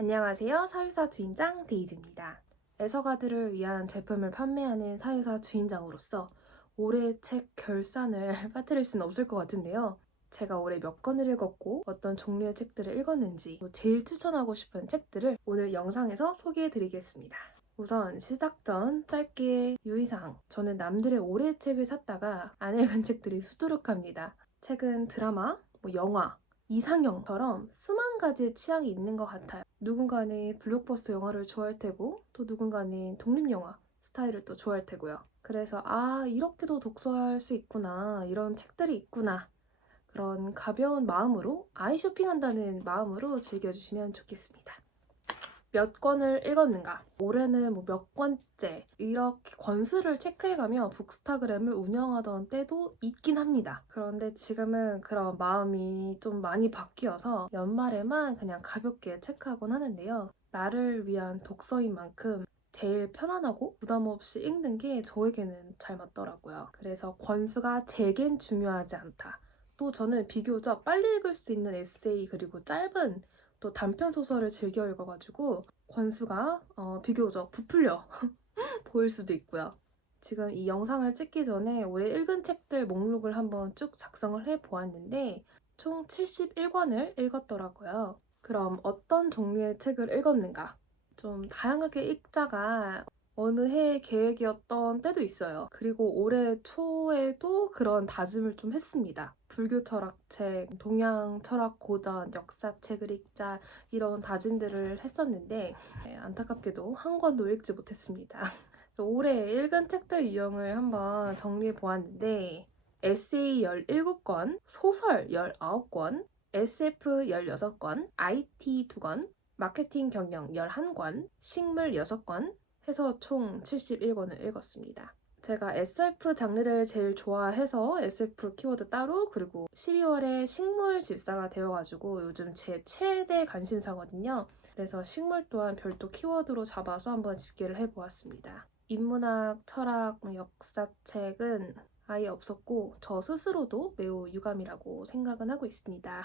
안녕하세요. 사유사 주인장 데이지입니다. 애서가들을 위한 제품을 판매하는 사유사 주인장으로서 올해 책 결산을 빠뜨릴 수는 없을 것 같은데요. 제가 올해 몇 권을 읽었고 어떤 종류의 책들을 읽었는지 또 제일 추천하고 싶은 책들을 오늘 영상에서 소개해드리겠습니다. 우선 시작 전 짧게 유의사항. 저는 남들의 올해 책을 샀다가 안 읽은 책들이 수두룩합니다. 책은 드라마, 영화, 이상형처럼 수만 가지의 취향이 있는 것 같아요. 누군가는 블록버스터 영화를 좋아할 테고 또 누군가는 독립영화 스타일을 또 좋아할 테고요. 그래서 이렇게도 독서할 수 있구나, 이런 책들이 있구나, 그런 가벼운 마음으로 아이 쇼핑한다는 마음으로 즐겨주시면 좋겠습니다. 몇 권을 읽었는가? 올해는 몇 권째 이렇게 권수를 체크해가며 북스타그램을 운영하던 때도 있긴 합니다. 그런데 지금은 그런 마음이 좀 많이 바뀌어서 연말에만 그냥 가볍게 체크하곤 하는데요. 나를 위한 독서인 만큼 제일 편안하고 부담 없이 읽는 게 저에게는 잘 맞더라고요. 그래서 권수가 제겐 중요하지 않다. 또 저는 비교적 빨리 읽을 수 있는 에세이 그리고 짧은 또 단편 소설을 즐겨 읽어가지고 권수가 비교적 부풀려 보일 수도 있고요. 지금 이 영상을 찍기 전에 올해 읽은 책들 목록을 한번 쭉 작성을 해보았는데 총 71권을 읽었더라고요. 그럼 어떤 종류의 책을 읽었는가? 좀 다양하게 읽자가 어느 해의 계획이었던 때도 있어요. 그리고 올해 초에도 그런 다짐을 좀 했습니다. 불교 철학책, 동양 철학 고전, 역사책을 읽자, 이런 다짐들을 했었는데 안타깝게도 한 권도 읽지 못했습니다. 그래서 올해 읽은 책들 유형을 한번 정리해 보았는데 에세이 17권, 소설 19권, SF 16권, IT 2권, 마케팅 경영 11권, 식물 6권 해서 총 71권을 읽었습니다. 제가 SF 장르를 제일 좋아해서 SF 키워드 따로, 그리고 12월에 식물 집사가 되어가지고 요즘 제 최대 관심사거든요. 그래서 식물 또한 별도 키워드로 잡아서 한번 집계를 해보았습니다. 인문학, 철학, 역사책은 아예 없었고 저 스스로도 매우 유감이라고 생각은 하고 있습니다.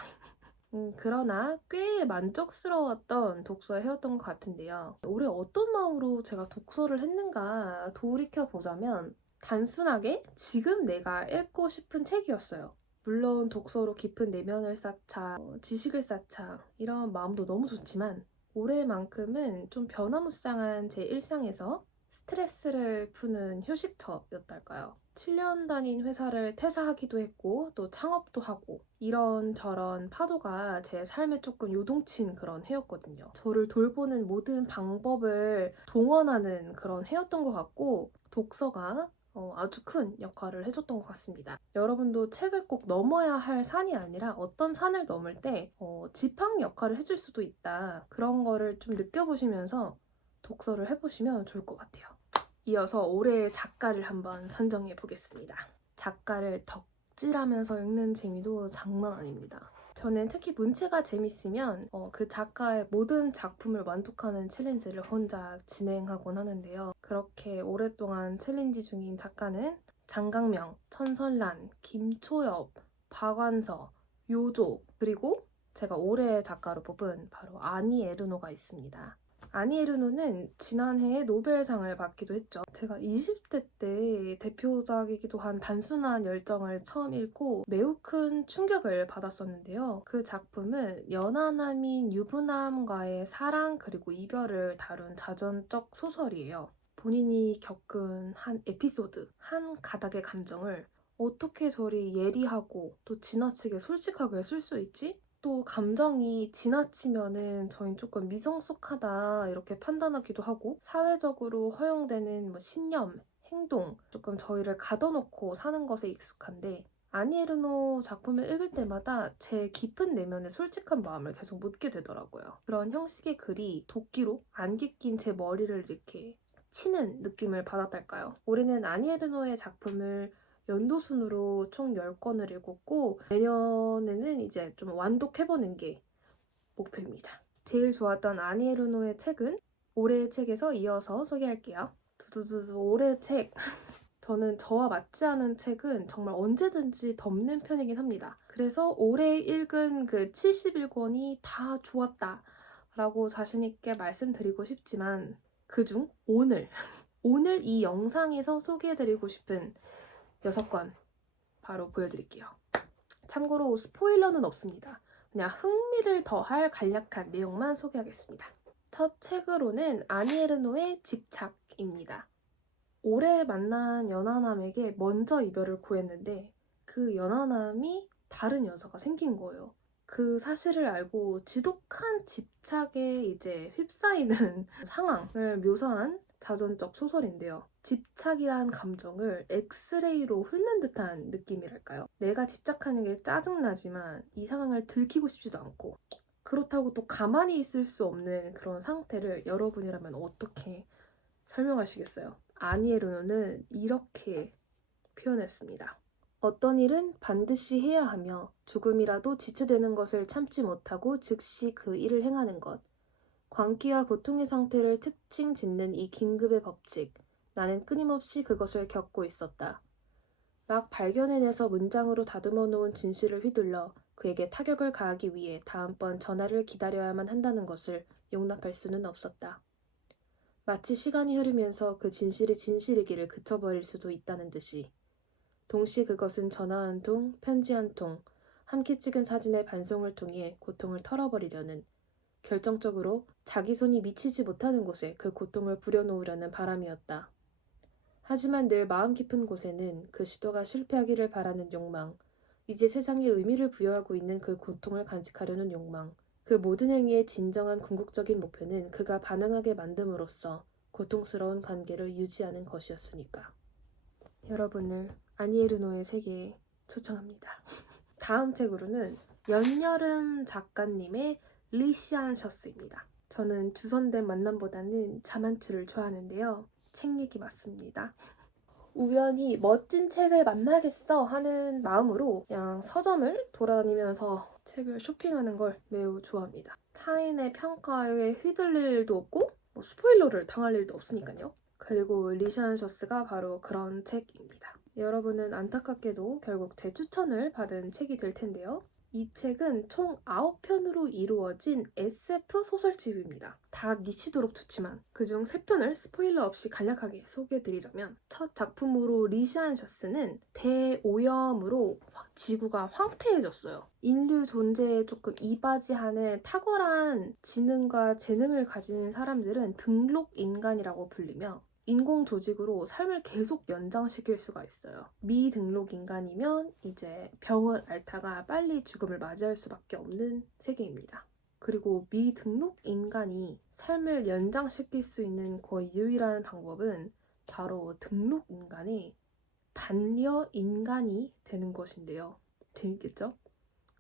그러나 꽤 만족스러웠던 독서 해였던 것 같은데요. 올해 어떤 마음으로 제가 독서를 했는가 돌이켜보자면 단순하게 지금 내가 읽고 싶은 책이었어요. 물론 독서로 깊은 내면을 쌓자, 지식을 쌓자, 이런 마음도 너무 좋지만 올해만큼은 좀 변화무쌍한 제 일상에서 스트레스를 푸는 휴식처였달까요? 7년 다닌 회사를 퇴사하기도 했고 또 창업도 하고 이런저런 파도가 제 삶에 조금 요동친 그런 해였거든요. 저를 돌보는 모든 방법을 동원하는 그런 해였던 것 같고 독서가 아주 큰 역할을 해줬던 것 같습니다. 여러분도 책을 꼭 넘어야 할 산이 아니라 어떤 산을 넘을 때 지팡이 역할을 해줄 수도 있다. 그런 거를 좀 느껴보시면서 독서를 해보시면 좋을 것 같아요. 이어서 올해의 작가를 한번 선정해 보겠습니다. 작가를 덕질하면서 읽는 재미도 장난 아닙니다. 저는 특히 문체가 재밌으면 그 작가의 모든 작품을 완독하는 챌린지를 혼자 진행하곤 하는데요. 그렇게 오랫동안 챌린지 중인 작가는 장강명, 천선란, 김초엽, 박완서, 요조, 그리고 제가 올해의 작가로 뽑은 바로 아니 에르노가 있습니다. 아니 에르노는 지난해에 노벨상을 받기도 했죠. 제가 20대 때 대표작이기도 한 단순한 열정을 처음 읽고 매우 큰 충격을 받았었는데요. 그 작품은 연하남인 유부남과의 사랑 그리고 이별을 다룬 자전적 소설이에요. 본인이 겪은 한 에피소드, 한 가닥의 감정을 어떻게 저리 예리하고 또 지나치게 솔직하게 쓸 수 있지? 또 감정이 지나치면은 저희는 조금 미성숙하다 이렇게 판단하기도 하고 사회적으로 허용되는 신념, 행동, 조금 저희를 가둬놓고 사는 것에 익숙한데 아니에르노 작품을 읽을 때마다 제 깊은 내면의 솔직한 마음을 계속 묻게 되더라고요. 그런 형식의 글이 도끼로 안개 낀 제 머리를 이렇게 치는 느낌을 받았달까요? 올해는 아니에르노의 작품을 연도순으로 총 10권을 읽었고 내년에는 이제 좀 완독해보는 게 목표입니다. 제일 좋았던 아니에르노의 책은 올해의 책에서 이어서 소개할게요. 두두두두 올해의 책. 저는 저와 맞지 않은 책은 정말 언제든지 덮는 편이긴 합니다. 그래서 올해 읽은 그 71권이 다 좋았다 라고 자신있게 말씀드리고 싶지만 그중 오늘 이 영상에서 소개해드리고 싶은 6권 바로 보여드릴게요. 참고로 스포일러는 없습니다. 그냥 흥미를 더할 간략한 내용만 소개하겠습니다. 첫 책으로는 아니 에르노의 집착입니다. 올해 만난 연하남에게 먼저 이별을 고했는데 그 연하남이 다른 여자가 생긴 거예요. 그 사실을 알고 지독한 집착에 이제 휩싸이는 상황을 묘사한 자전적 소설인데요. 집착이란 감정을 엑스레이로 훑는 듯한 느낌이랄까요? 내가 집착하는 게 짜증나지만 이 상황을 들키고 싶지도 않고 그렇다고 또 가만히 있을 수 없는 그런 상태를 여러분이라면 어떻게 설명하시겠어요? 아니 에르노는 이렇게 표현했습니다. 어떤 일은 반드시 해야 하며 조금이라도 지체되는 것을 참지 못하고 즉시 그 일을 행하는 것. 광기와 고통의 상태를 특징 짓는 이 긴급의 법칙. 나는 끊임없이 그것을 겪고 있었다. 막 발견해내서 문장으로 다듬어 놓은 진실을 휘둘러 그에게 타격을 가하기 위해 다음번 전화를 기다려야만 한다는 것을 용납할 수는 없었다. 마치 시간이 흐르면서 그 진실이 진실이기를 그쳐버릴 수도 있다는 듯이. 동시에 그것은 전화 한 통, 편지 한 통, 함께 찍은 사진의 반송을 통해 고통을 털어버리려는, 결정적으로 자기 손이 미치지 못하는 곳에 그 고통을 부려놓으려는 바람이었다. 하지만 늘 마음 깊은 곳에는 그 시도가 실패하기를 바라는 욕망, 이제 세상에 의미를 부여하고 있는 그 고통을 간직하려는 욕망, 그 모든 행위의 진정한 궁극적인 목표는 그가 반응하게 만듦으로써 고통스러운 관계를 유지하는 것이었으니까. 여러분을 아니 에르노의 세계에 초청합니다. 다음 책으로는 연여름 작가님의 리시안셔스입니다. 저는 주선된 만남보다는 자만추를 좋아하는데요. 책 얘기 맞습니다. 우연히 멋진 책을 만나겠어 하는 마음으로 그냥 서점을 돌아다니면서 책을 쇼핑하는 걸 매우 좋아합니다. 타인의 평가에 휘둘릴 일도 없고 스포일러를 당할 일도 없으니까요. 그리고 리시안셔스가 바로 그런 책입니다. 여러분은 안타깝게도 결국 제 추천을 받은 책이 될 텐데요. 이 책은 총 9편으로 이루어진 SF 소설집입니다. 다 미치도록 좋지만 그중 3편을 스포일러 없이 간략하게 소개해드리자면 첫 작품으로 리시안셔스는 대오염으로 지구가 황폐해졌어요. 인류 존재에 조금 이바지하는 탁월한 지능과 재능을 가진 사람들은 등록인간이라고 불리며 인공 조직으로 삶을 계속 연장시킬 수가 있어요. 미등록 인간이면 이제 병을 앓다가 빨리 죽음을 맞이할 수밖에 없는 세계입니다. 그리고 미등록 인간이 삶을 연장시킬 수 있는 거의 유일한 방법은 바로 등록 인간의 반려인간이 되는 것인데요. 재밌겠죠?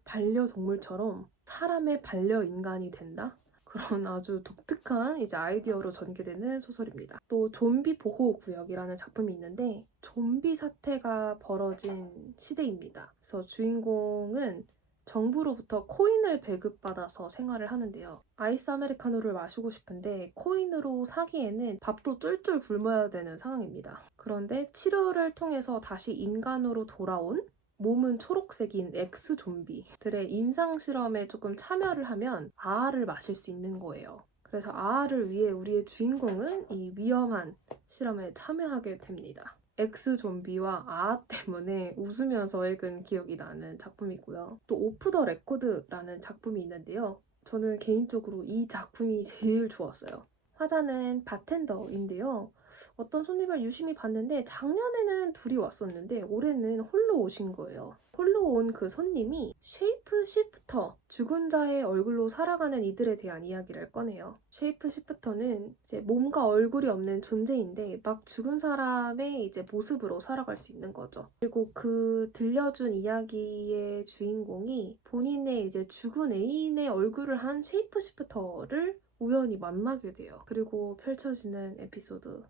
반려동물처럼 사람의 반려인간이 된다? 그런 아주 독특한 이제 아이디어로 전개되는 소설입니다. 또 좀비 보호구역이라는 작품이 있는데 좀비 사태가 벌어진 시대입니다. 그래서 주인공은 정부로부터 코인을 배급받아서 생활을 하는데요. 아이스 아메리카노를 마시고 싶은데 코인으로 사기에는 밥도 쫄쫄 굶어야 되는 상황입니다. 그런데 치료를 통해서 다시 인간으로 돌아온 몸은 초록색인 엑스 좀비들의 임상 실험에 조금 참여를 하면 아아를 마실 수 있는 거예요. 그래서 아아를 위해 우리의 주인공은 이 위험한 실험에 참여하게 됩니다. 엑스 좀비와 아아 때문에 웃으면서 읽은 기억이 나는 작품이고요. 또 오프 더 레코드라는 작품이 있는데요. 저는 개인적으로 이 작품이 제일 좋았어요. 화자는 바텐더인데요. 어떤 손님을 유심히 봤는데 작년에는 둘이 왔었는데 올해는 홀로 오신 거예요. 홀로 온 그 손님이 쉐이프 시프터, 죽은 자의 얼굴로 살아가는 이들에 대한 이야기를 꺼내요. 쉐이프 시프터는 이제 몸과 얼굴이 없는 존재인데 막 죽은 사람의 이제 모습으로 살아갈 수 있는 거죠. 그리고 그 들려준 이야기의 주인공이 본인의 이제 죽은 애인의 얼굴을 한 쉐이프 시프터를 우연히 만나게 돼요. 그리고 펼쳐지는 에피소드.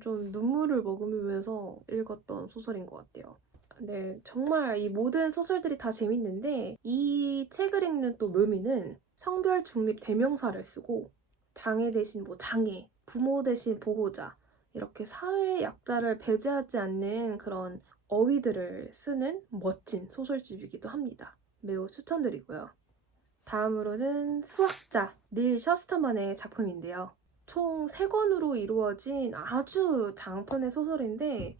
좀 눈물을 머금으면서 읽었던 소설인 것 같아요. 네, 정말 이 모든 소설들이 다 재밌는데 이 책을 읽는 또 묘미는 성별 중립 대명사를 쓰고 장애 대신 장애, 부모 대신 보호자 이렇게 사회의 약자를 배제하지 않는 그런 어휘들을 쓰는 멋진 소설집이기도 합니다. 매우 추천드리고요. 다음으로는 수학자 닐 셔스터만의 작품인데요. 총 3권으로 이루어진 아주 장편의 소설인데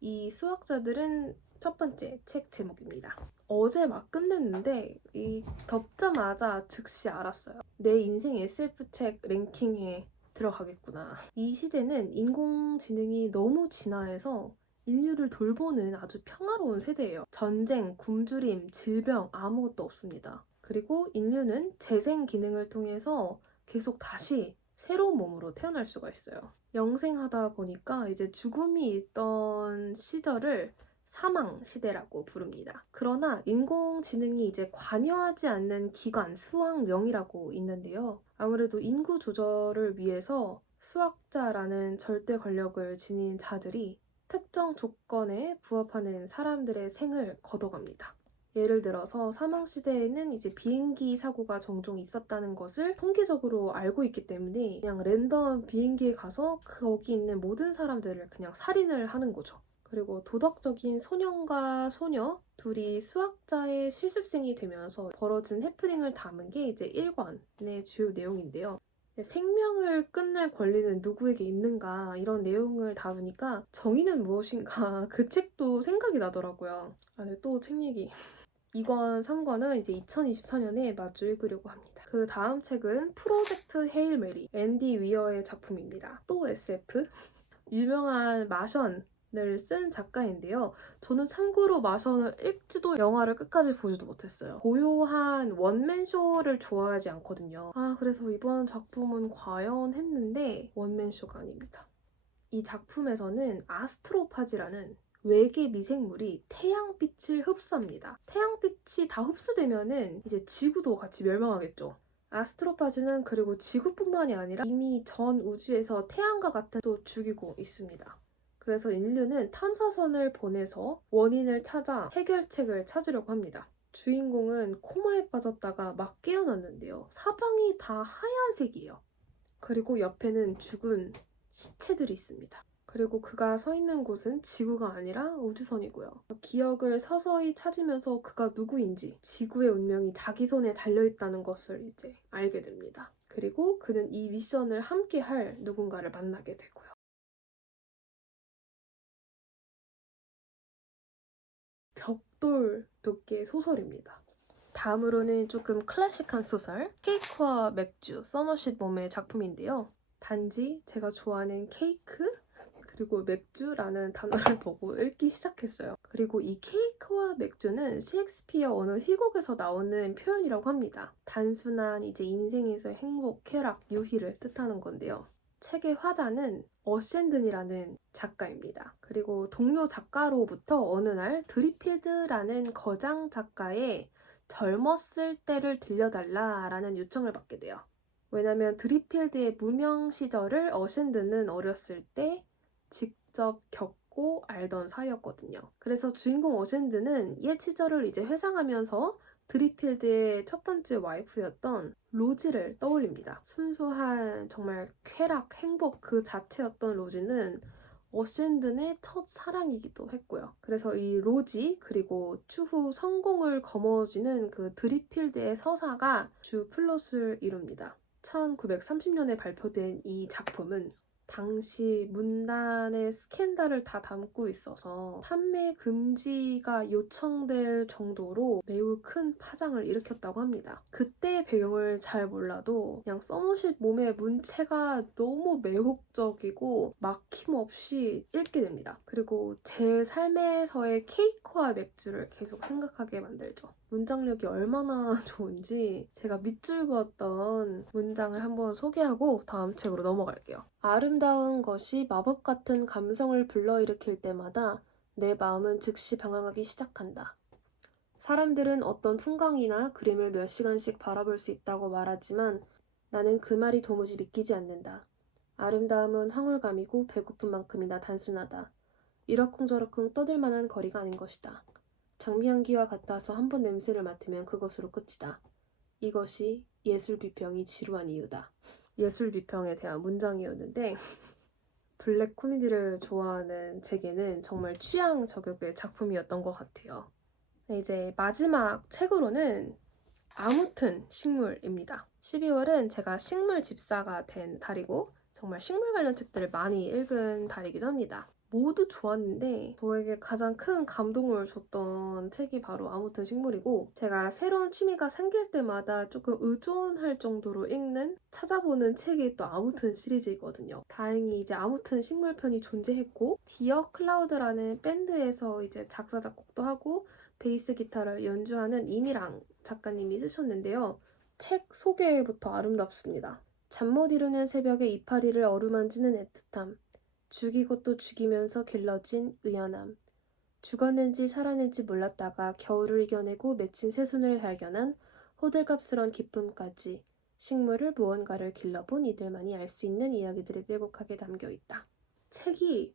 이 수학자들은 첫 번째 책 제목입니다. 어제 막 끝냈는데 이 덮자마자 즉시 알았어요. 내 인생 SF책 랭킹에 들어가겠구나. 이 시대는 인공지능이 너무 진화해서 인류를 돌보는 아주 평화로운 세대예요. 전쟁, 굶주림, 질병 아무것도 없습니다. 그리고 인류는 재생 기능을 통해서 계속 다시 새로운 몸으로 태어날 수가 있어요. 영생하다 보니까 이제 죽음이 있던 시절을 사망 시대라고 부릅니다. 그러나 인공지능이 이제 관여하지 않는 기관 수학명이라고 있는데요. 아무래도 인구 조절을 위해서 수학자라는 절대 권력을 지닌 자들이 특정 조건에 부합하는 사람들의 생을 걷어갑니다. 예를 들어서 사망시대에는 이제 비행기 사고가 종종 있었다는 것을 통계적으로 알고 있기 때문에 그냥 랜덤 비행기에 가서 거기 있는 모든 사람들을 그냥 살인을 하는 거죠. 그리고 도덕적인 소년과 소녀 둘이 수학자의 실습생이 되면서 벌어진 해프닝을 담은 게 이제 1권의 주요 내용인데요. 생명을 끝낼 권리는 누구에게 있는가 이런 내용을 다루니까 정의는 무엇인가 그 책도 생각이 나더라고요. 네, 또 책 얘기. 2권, 3권은 이제 2024년에 마주 읽으려고 합니다. 그 다음 책은 프로젝트 헤일 메리, 앤디 위어의 작품입니다. 또 SF? 유명한 마션을 쓴 작가인데요. 저는 참고로 마션을 읽지도 영화를 끝까지 보지도 못했어요. 고요한 원맨쇼를 좋아하지 않거든요. 그래서 이번 작품은 과연 했는데 원맨쇼가 아닙니다. 이 작품에서는 아스트로파지라는 외계 미생물이 태양빛을 흡수합니다. 태양빛이 다 흡수되면은 이제 지구도 같이 멸망하겠죠. 아스트로파지는 그리고 지구뿐만이 아니라 이미 전 우주에서 태양과 같은 또 죽이고 있습니다. 그래서 인류는 탐사선을 보내서 원인을 찾아 해결책을 찾으려고 합니다. 주인공은 코마에 빠졌다가 막 깨어났는데요. 사방이 다 하얀색이에요. 그리고 옆에는 죽은 시체들이 있습니다. 그리고 그가 서 있는 곳은 지구가 아니라 우주선이고요. 기억을 서서히 찾으면서 그가 누구인지, 지구의 운명이 자기 손에 달려있다는 것을 이제 알게 됩니다. 그리고 그는 이 미션을 함께 할 누군가를 만나게 되고요. 벽돌 두께의 소설입니다. 다음으로는 조금 클래식한 소설, 케이크와 맥주, 서머십 봄의 작품인데요. 단지 제가 좋아하는 케이크 그리고 맥주라는 단어를 보고 읽기 시작했어요. 그리고 이 케이크와 맥주는 셰익스피어 어느 희곡에서 나오는 표현이라고 합니다. 단순한 이제 인생에서의 행복, 쾌락, 유희를 뜻하는 건데요. 책의 화자는 어샌든이라는 작가입니다. 그리고 동료 작가로부터 어느 날 드리필드라는 거장 작가의 젊었을 때를 들려달라라는 요청을 받게 돼요. 왜냐면 드리필드의 무명 시절을 어샌드는 어렸을 때 직접 겪고 알던 사이였거든요. 그래서 주인공 어샌드는 옛 시절을 이제 회상하면서 드리필드의 첫 번째 와이프였던 로지를 떠올립니다. 순수한 정말 쾌락, 행복 그 자체였던 로지는 어샌든의 첫 사랑이기도 했고요. 그래서 이 로지 그리고 추후 성공을 거머쥐는 그 드리필드의 서사가 주 플롯을 이룹니다. 1930년에 발표된 이 작품은 당시 문단의 스캔들을 다 담고 있어서 판매 금지가 요청될 정도로 매우 큰 파장을 일으켰다고 합니다. 그때의 배경을 잘 몰라도 그냥 써머십 몸의 문체가 너무 매혹적이고 막힘없이 읽게 됩니다. 그리고 제 삶에서의 케이크와 맥주를 계속 생각하게 만들죠. 문장력이 얼마나 좋은지 제가 밑줄 그었던 문장을 한번 소개하고 다음 책으로 넘어갈게요. 아름다운 것이 마법 같은 감성을 불러일으킬 때마다 내 마음은 즉시 방황하기 시작한다. 사람들은 어떤 풍광이나 그림을 몇 시간씩 바라볼 수 있다고 말하지만 나는 그 말이 도무지 믿기지 않는다. 아름다움은 황홀감이고 배고픈 만큼이나 단순하다. 이러쿵저러쿵 떠들 만한 거리가 아닌 것이다. 장미향기와 같아서 한 번 냄새를 맡으면 그것으로 끝이다. 이것이 예술 비평이 지루한 이유다. 예술 비평에 대한 문장이었는데 블랙 코미디를 좋아하는 제게는 정말 취향 저격의 작품이었던 것 같아요. 이제 마지막 책으로는 아무튼 식물입니다. 12월은 제가 식물 집사가 된 달이고 정말 식물 관련 책들을 많이 읽은 달이기도 합니다. 모두 좋았는데 저에게 가장 큰 감동을 줬던 책이 바로 아무튼 식물이고, 제가 새로운 취미가 생길 때마다 조금 의존할 정도로 읽는, 찾아보는 책이 또 아무튼 시리즈이거든요. 다행히 이제 아무튼 식물 편이 존재했고, 디어 클라우드라는 밴드에서 이제 작사 작곡도 하고 베이스 기타를 연주하는 이미랑 작가님이 쓰셨는데요. 책 소개부터 아름답습니다. 잠 못 이루는 새벽에 이파리를 어루만지는 애틋함, 죽이고 또 죽이면서 길러진 의연함, 죽었는지 살았는지 몰랐다가 겨울을 이겨내고 맺힌 새순을 발견한 호들갑스런 기쁨까지, 식물을 무언가를 길러본 이들만이 알 수 있는 이야기들이 빼곡하게 담겨있다. 책이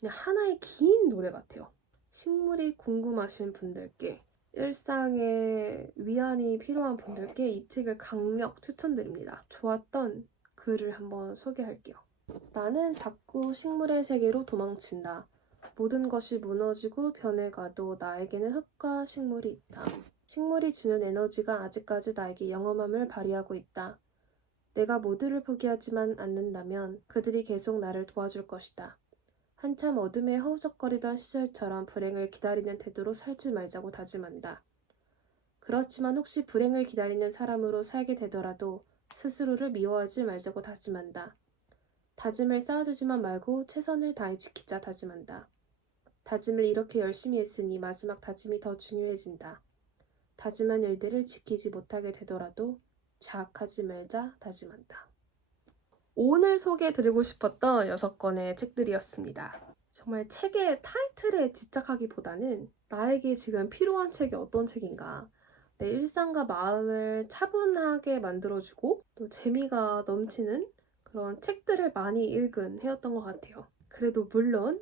그냥 하나의 긴 노래 같아요. 식물이 궁금하신 분들께, 일상에 위안이 필요한 분들께 이 책을 강력 추천드립니다. 좋았던 글을 한번 소개할게요. 나는 자꾸 식물의 세계로 도망친다. 모든 것이 무너지고 변해가도 나에게는 흙과 식물이 있다. 식물이 주는 에너지가 아직까지 나에게 영험함을 발휘하고 있다. 내가 모두를 포기하지만 않는다면 그들이 계속 나를 도와줄 것이다. 한참 어둠에 허우적거리던 시절처럼 불행을 기다리는 태도로 살지 말자고 다짐한다. 그렇지만 혹시 불행을 기다리는 사람으로 살게 되더라도 스스로를 미워하지 말자고 다짐한다. 다짐을 쌓아두지만 말고 최선을 다해 지키자 다짐한다. 다짐을 이렇게 열심히 했으니 마지막 다짐이 더 중요해진다. 다짐한 일들을 지키지 못하게 되더라도 자학하지 말자 다짐한다. 오늘 소개해드리고 싶었던 6권의 책들이었습니다. 정말 책의 타이틀에 집착하기보다는 나에게 지금 필요한 책이 어떤 책인가, 내 일상과 마음을 차분하게 만들어주고 또 재미가 넘치는 그런 책들을 많이 읽은 해였던 것 같아요. 그래도 물론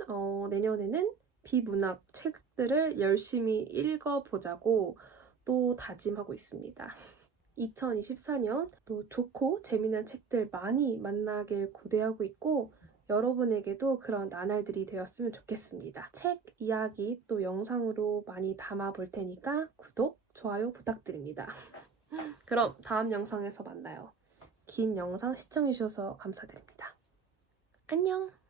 내년에는 비문학 책들을 열심히 읽어보자고 또 다짐하고 있습니다. 2024년 또 좋고 재미난 책들 많이 만나길 고대하고 있고, 여러분에게도 그런 나날들이 되었으면 좋겠습니다. 책 이야기 또 영상으로 많이 담아 볼 테니까 구독, 좋아요 부탁드립니다. 그럼 다음 영상에서 만나요. 긴 영상 시청해주셔서 감사드립니다. 안녕!